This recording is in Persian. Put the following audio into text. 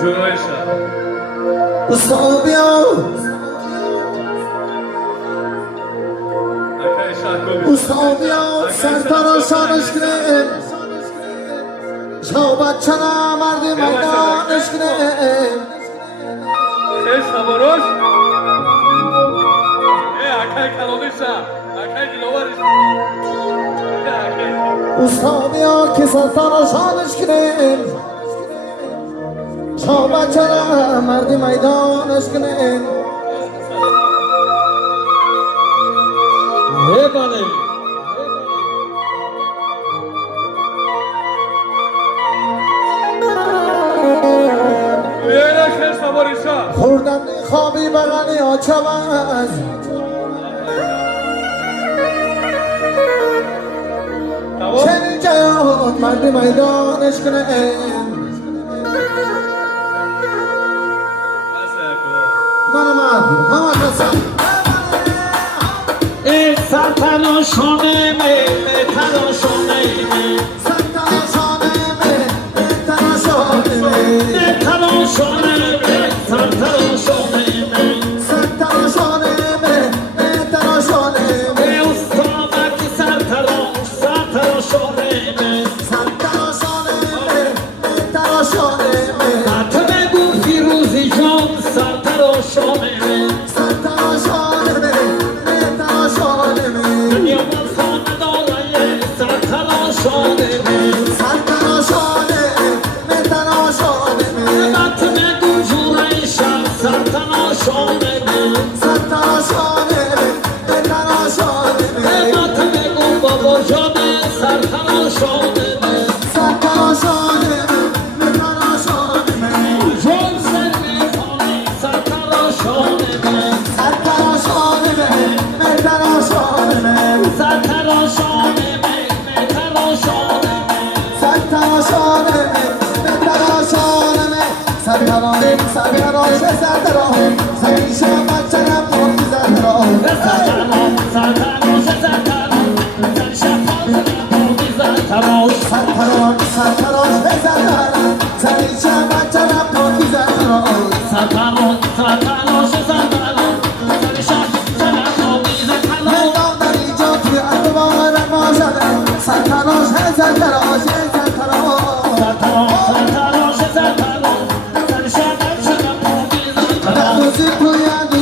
جونویشه استاد بیا اکای شاکو استاد بیا سرتارا شانش کنه شاو بچه نا مرد میدانش کنه خیلی سواروش اکای کلانیشه اکای گلوارش استاد بیا که سرتارا شانش کنه شاو بچه نا مرد میدانش کنه بله خیلی سواریشه خوردن خوابی بغلی آچوز چنین جهان مرد میدانش کنه همه کسا ای سرتناشانه می تناشانه می سرتناشانه می تناشانه می تناشانه می سرتناشانه می سرتناشانه می تناشانه می ای استادک سرتناشانه می سرتناشانه می تناشانه می تو بگو فیروزی جان سرتناشانه می سرتناشانه می تناشانه می دنیا من خانه داره سرتناشانه می سرتناشانه می تناشانه می تو بگو جوره شب سرتناشانه می سرتناشانه می تناشانه می تو بگو بابا جان سرتناشانه می سرتناشانه می تناشانه می جان سر می‌کنی سرتناشانه می سرتناشانه می تناشانه می سرتناشانه می تناشانه می سرتناشانه می تناشانه می سرتناشانه سرتناشانه سرتناشانه سرتناشانه بچه‌ام پاکی زدرام سرتناش سرتناش بزدرام سرتناشانه بچه‌ام پاکی زدرام هنگام در اینجا توی اتبار ما شده سرتناش سرتناش سرتناش موزیک پویند